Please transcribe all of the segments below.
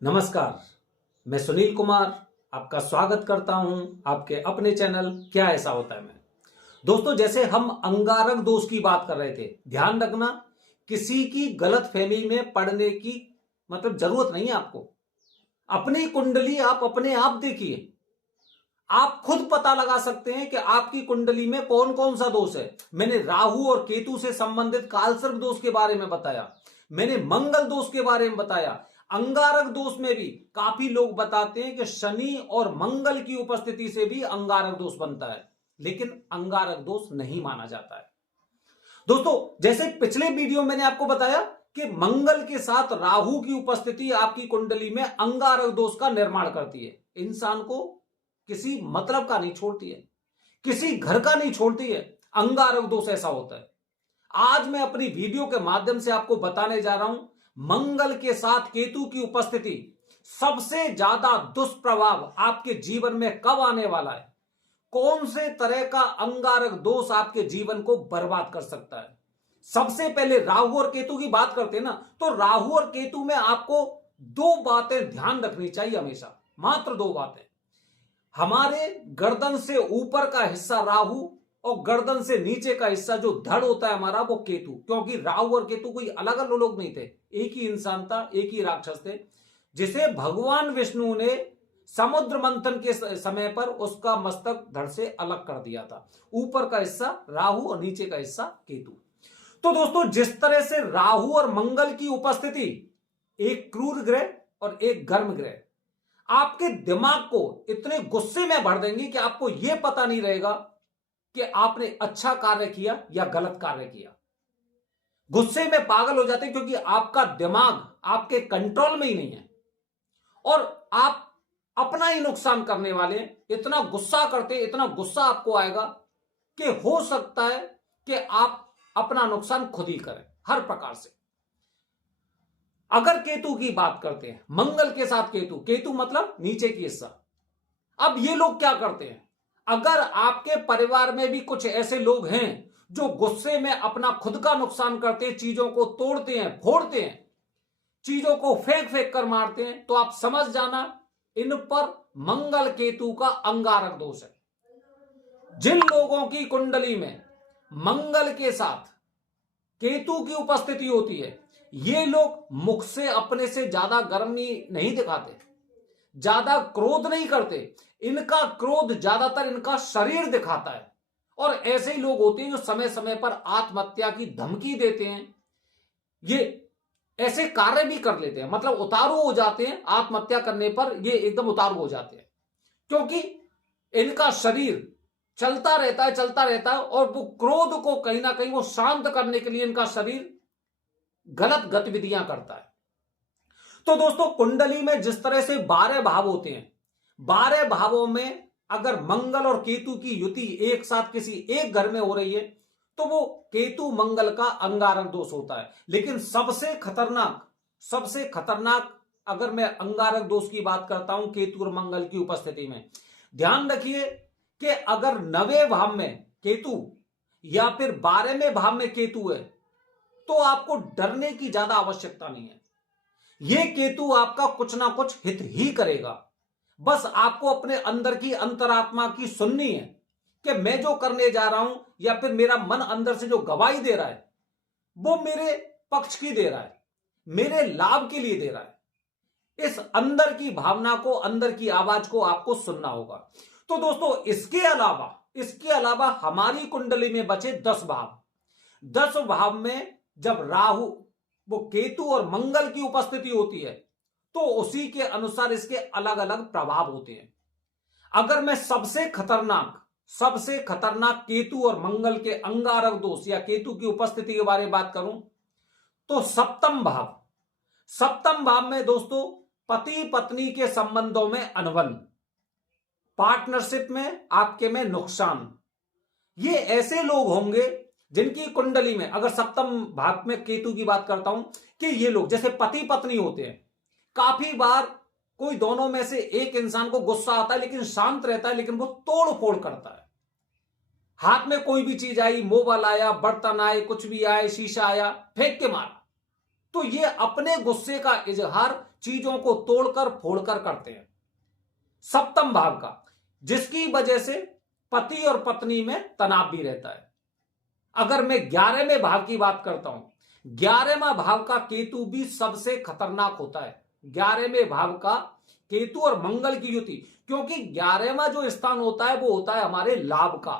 नमस्कार। मैं सुनील कुमार आपका स्वागत करता हूं आपके अपने चैनल क्या ऐसा होता है में। दोस्तों, जैसे हम अंगारक दोष की बात कर रहे थे, ध्यान रखना किसी की गलत फहमी में पड़ने की जरूरत नहीं है आपको। अपनी कुंडली आप अपने आप देखिए, आप खुद पता लगा सकते हैं कि आपकी कुंडली में कौन कौन सा दोष है। मैंने राहु और केतु से संबंधित कालसर्प दोष के बारे में बताया, मैंने मंगल दोष के बारे में बताया। अंगारक दोष में भी काफी लोग बताते हैं कि शनि और मंगल की उपस्थिति से भी अंगारक दोष बनता है, लेकिन अंगारक दोष नहीं माना जाता है। दोस्तों, जैसे पिछले वीडियो मैंने आपको बताया कि मंगल के साथ राहु की उपस्थिति आपकी कुंडली में अंगारक दोष का निर्माण करती है। इंसान को किसी मतलब का नहीं छोड़ती है, किसी घर का नहीं छोड़ती है। अंगारक दोष ऐसा होता है। आज मैं अपनी वीडियो के माध्यम से आपको बताने जा रहा हूं, मंगल के साथ केतु की उपस्थिति सबसे ज्यादा दुष्प्रभाव आपके जीवन में कब आने वाला है, कौन से तरह का अंगारक दोष आपके जीवन को बर्बाद कर सकता है। सबसे पहले राहु और केतु की बात करते हैं ना, तो राहु और केतु में आपको दो बातें ध्यान रखनी चाहिए हमेशा, मात्र दो बातें। हमारे गर्दन से ऊपर का हिस्सा राहु और गर्दन से नीचे का हिस्सा जो धड़ होता है हमारा, वो केतु। क्योंकि राहु और केतु कोई अलग अलग लोग नहीं थे, एक ही इंसान था, एक ही राक्षस थे, जिसे भगवान विष्णु ने समुद्र मंथन के समय पर उसका मस्तक धड़ से अलग कर दिया था। ऊपर का हिस्सा राहु और नीचे का हिस्सा केतु। तो दोस्तों, जिस तरह से राहु और मंगल की उपस्थिति, एक क्रूर ग्रह और एक गर्म ग्रह, आपके दिमाग को इतने गुस्से में भर देंगे कि आपको यह पता नहीं रहेगा कि आपने अच्छा कार्य किया या गलत कार्य किया। गुस्से में पागल हो जाते हैं, क्योंकि आपका दिमाग आपके कंट्रोल में ही नहीं है और आप अपना ही नुकसान करने वाले हैं। इतना गुस्सा करते, इतना गुस्सा आपको आएगा कि हो सकता है कि आप अपना नुकसान खुद ही करें हर प्रकार से। अगर केतु की बात करते हैं, मंगल के साथ केतु, केतु मतलब नीचे की हिस्सा। अब ये लोग क्या करते हैं, अगर आपके परिवार में भी कुछ ऐसे लोग हैं जो गुस्से में अपना खुद का नुकसान करते हैं, चीजों को तोड़ते हैं, फोड़ते हैं, चीजों को फेंक फेंक कर मारते हैं, तो आप समझ जाना इन पर मंगल केतु का अंगारक दोष है। जिन लोगों की कुंडली में मंगल के साथ केतु की उपस्थिति होती है, ये लोग मुख से अपने से ज्यादा गर्मी नहीं दिखाते, ज्यादा क्रोध नहीं करते। इनका क्रोध ज्यादातर इनका शरीर दिखाता है। और ऐसे ही लोग होते हैं जो समय समय पर आत्महत्या की धमकी देते हैं, ये ऐसे कार्य भी कर लेते हैं, मतलब उतारू हो जाते हैं। आत्महत्या करने पर ये एकदम उतारू हो जाते हैं, क्योंकि इनका शरीर चलता रहता है, चलता रहता है, और वो क्रोध को कहीं ना कहीं वो शांत करने के लिए इनका शरीर गलत गतिविधियां करता है। तो दोस्तों, कुंडली में जिस तरह से 12 भाव होते हैं, 12 भावों में अगर मंगल और केतु की युति एक साथ किसी एक घर में हो रही है, तो वो केतु मंगल का अंगारक दोष होता है। लेकिन सबसे खतरनाक अगर मैं अंगारक दोष की बात करता हूं केतु और मंगल की उपस्थिति में, ध्यान रखिए कि अगर 9वें भाव में केतु या फिर 12वें भाव में केतु है, तो आपको डरने की ज्यादा आवश्यकता नहीं है। यह केतु आपका कुछ ना कुछ हित ही करेगा। बस आपको अपने अंदर की अंतरात्मा की सुननी है कि मैं जो करने जा रहा हूं, या फिर मेरा मन अंदर से जो गवाही दे रहा है, वो मेरे पक्ष की दे रहा है, मेरे लाभ के लिए दे रहा है। इस अंदर की भावना को, अंदर की आवाज को आपको सुनना होगा। तो दोस्तों, इसके अलावा हमारी कुंडली में बचे 10 भाव। 10 भाव में जब राहु, वो केतु और मंगल की उपस्थिति होती है, तो उसी के अनुसार इसके अलग अलग प्रभाव होते हैं। अगर मैं सबसे खतरनाक केतु और मंगल के अंगारक दोष या केतु की उपस्थिति के बारे में बात करूं, तो सप्तम भाव में दोस्तों पति पत्नी के संबंधों में अनबन, पार्टनरशिप में आपके में नुकसान। ये ऐसे लोग होंगे जिनकी कुंडली में, अगर सप्तम भाव में केतु की बात करता हूं, कि ये लोग जैसे पति पत्नी होते हैं, काफी बार कोई दोनों में से एक इंसान को गुस्सा आता है लेकिन शांत रहता है, लेकिन वो तोड़ फोड़ करता है। हाथ में कोई भी चीज आई, मोबाइल आया, बर्तन आए, कुछ भी आए, शीशा आया, फेंक के मारा। तो ये अपने गुस्से का इजहार चीजों को तोड़कर फोड़कर करते हैं। सप्तम भाव का, जिसकी वजह से पति और पत्नी में तनाव भी रहता है। अगर मैं 11वें भाव की बात करता हूं, 11वां भाव का केतु भी सबसे खतरनाक होता है। 11वें भाव का केतु और मंगल की युति, क्योंकि 11वां जो स्थान होता है वो होता है हमारे लाभ का,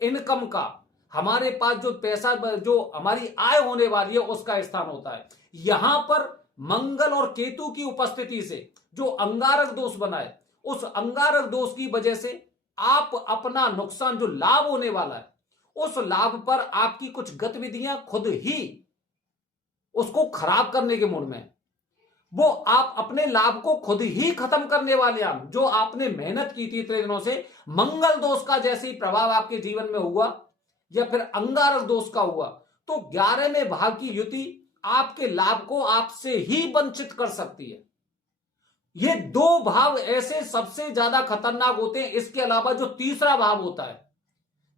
इनकम का, हमारे पास जो पैसा, जो हमारी आय होने वाली है उसका स्थान होता है। यहां पर मंगल और केतु की उपस्थिति से जो अंगारक दोष बना है, उस अंगारक दोष की वजह से आप अपना नुकसान, जो लाभ होने वाला है, उस लाभ पर आपकी कुछ गतिविधियां खुद ही उसको खराब करने के मूड में, वो आप अपने लाभ को खुद ही खत्म करने वाले हैं। जो आपने मेहनत की थी इतने दिनों से, मंगल दोष का जैसे ही प्रभाव आपके जीवन में हुआ या फिर अंगारक दोष का हुआ, तो 11वें भाव की युति आपके लाभ को आपसे ही वंचित कर सकती है। ये दो भाव ऐसे सबसे ज्यादा खतरनाक होते हैं। इसके अलावा जो तीसरा भाव होता है,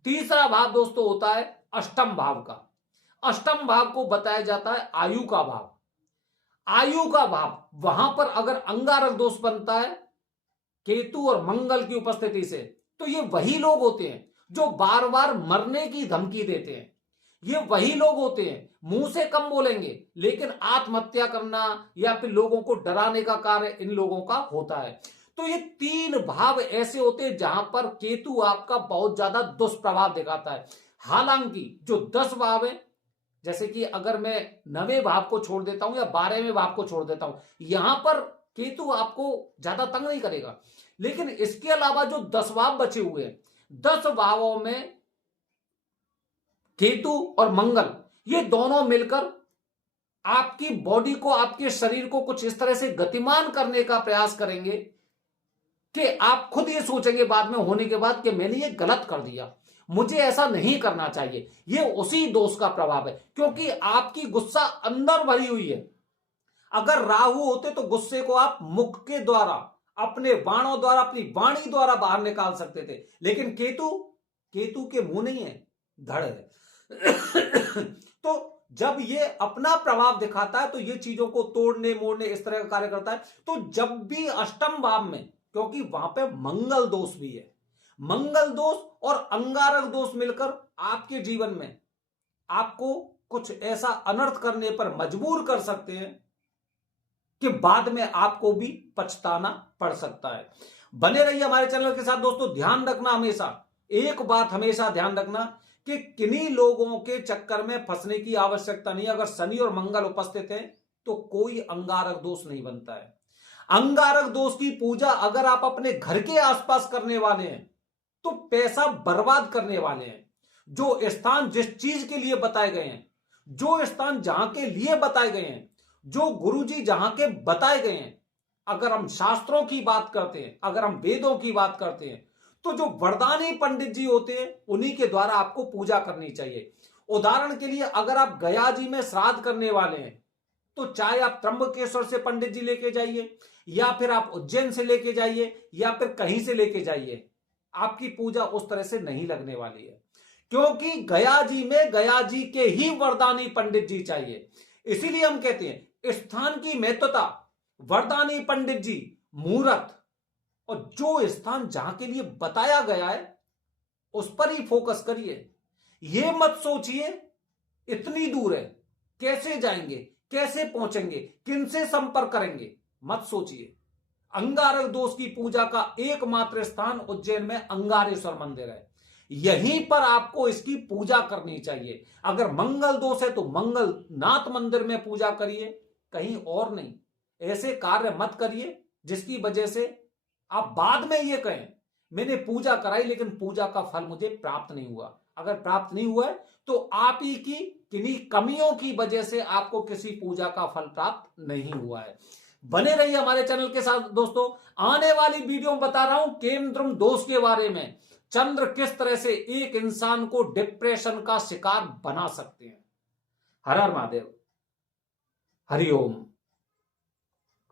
तीसरा भाव दोस्तों होता है अष्टम भाव का। अष्टम भाव को बताया जाता है आयु का भाव। आयु का भाव, वहां पर अगर अंगारक दोष बनता है केतु और मंगल की उपस्थिति से, तो ये वही लोग होते हैं जो बार बार मरने की धमकी देते हैं। ये वही लोग होते हैं, मुंह से कम बोलेंगे लेकिन आत्महत्या करना या फिर लोगों को डराने का कार्य इन लोगों का होता है। तो ये 3 भाव ऐसे होते हैं जहां पर केतु आपका बहुत ज्यादा दुष्प्रभाव दिखाता है। हालांकि जो 10 भाव है, जैसे कि अगर मैं 9वें भाव को छोड़ देता हूं या 12वें भाव को छोड़ देता हूं, यहां पर केतु आपको ज्यादा तंग नहीं करेगा। लेकिन इसके अलावा जो 10 भाव बचे हुए हैं, 10 भावों में केतु और मंगल, ये दोनों मिलकर आपकी बॉडी को, आपके शरीर को कुछ इस तरह से गतिमान करने का प्रयास करेंगे कि आप खुद ये सोचेंगे बाद में होने के बाद कि मैंने ये गलत कर दिया, मुझे ऐसा नहीं करना चाहिए। ये उसी दोष का प्रभाव है, क्योंकि आपकी गुस्सा अंदर भरी हुई है। अगर राहु होते तो गुस्से को आप मुख के द्वारा, अपने बाणों द्वारा, अपनी वाणी द्वारा बाहर निकाल सकते थे, लेकिन केतु, केतु के मुंह नहीं है, धड़ है। तो जब ये अपना प्रभाव दिखाता है तो ये चीजों को तोड़ने मोड़ने इस तरह का कार्य करता है। तो जब भी अष्टम भाव में, क्योंकि वहां पे मंगल दोष भी है, मंगल दोष और अंगारक दोष मिलकर आपके जीवन में आपको कुछ ऐसा अनर्थ करने पर मजबूर कर सकते हैं कि बाद में आपको भी पछताना पड़ सकता है। बने रहिए हमारे चैनल के साथ दोस्तों। ध्यान रखना, हमेशा एक बात हमेशा ध्यान रखना कि किन्हीं लोगों के चक्कर में फंसने की आवश्यकता नहीं। अगर शनि और मंगल उपस्थित है तो कोई अंगारक दोष नहीं बनता है। अंगारक दोष की पूजा अगर आप अपने घर के आसपास करने वाले हैं तो पैसा बर्बाद करने वाले हैं। जो स्थान जिस चीज के लिए बताए गए हैं, जो स्थान जहां के लिए बताए गए हैं, जो गुरुजी जहां के बताए गए हैं, अगर हम शास्त्रों की बात करते हैं, अगर हम वेदों की बात करते हैं, तो जो वरदानी पंडित जी होते हैं उन्हीं के द्वारा आपको पूजा करनी चाहिए। उदाहरण के लिए अगर आप गया जी में श्राद्ध करने वाले हैं तो चाहे आप त्र्यंबकेश्वर से पंडित जी लेके जाइए या फिर आप उज्जैन से लेके जाइए या फिर कहीं से लेके जाइए, आपकी पूजा उस तरह से नहीं लगने वाली है, क्योंकि गया जी में गया जी के ही वरदानी पंडित जी चाहिए। इसीलिए हम कहते हैं स्थान की महत्वता, वरदानी पंडित जी, मुहूर्त, और जो स्थान जहां के लिए बताया गया है उस पर ही फोकस करिए। यह मत सोचिए इतनी दूर है, कैसे जाएंगे, कैसे पहुंचेंगे, किनसे संपर्क करेंगे, मत सोचिए। अंगारक दोष की पूजा का एकमात्र स्थान उज्जैन में अंगारेश्वर मंदिर है, यहीं पर आपको इसकी पूजा करनी चाहिए। अगर मंगल दोष है तो मंगल नाथ मंदिर में पूजा करिए, कहीं और नहीं। ऐसे कार्य मत करिए जिसकी वजह से आप बाद में ये कहें मैंने पूजा कराई लेकिन पूजा का फल मुझे प्राप्त नहीं हुआ। अगर प्राप्त नहीं हुआ है तो आप ही की किन्हीं कमियों की वजह से आपको किसी पूजा का फल प्राप्त नहीं हुआ है। बने रहिए हमारे चैनल के साथ दोस्तों। आने वाली वीडियो में बता रहा हूं केंद्रम दोष के बारे में, चंद्र किस तरह से एक इंसान को डिप्रेशन का शिकार बना सकते हैं। हर हर महादेव, हरिओम।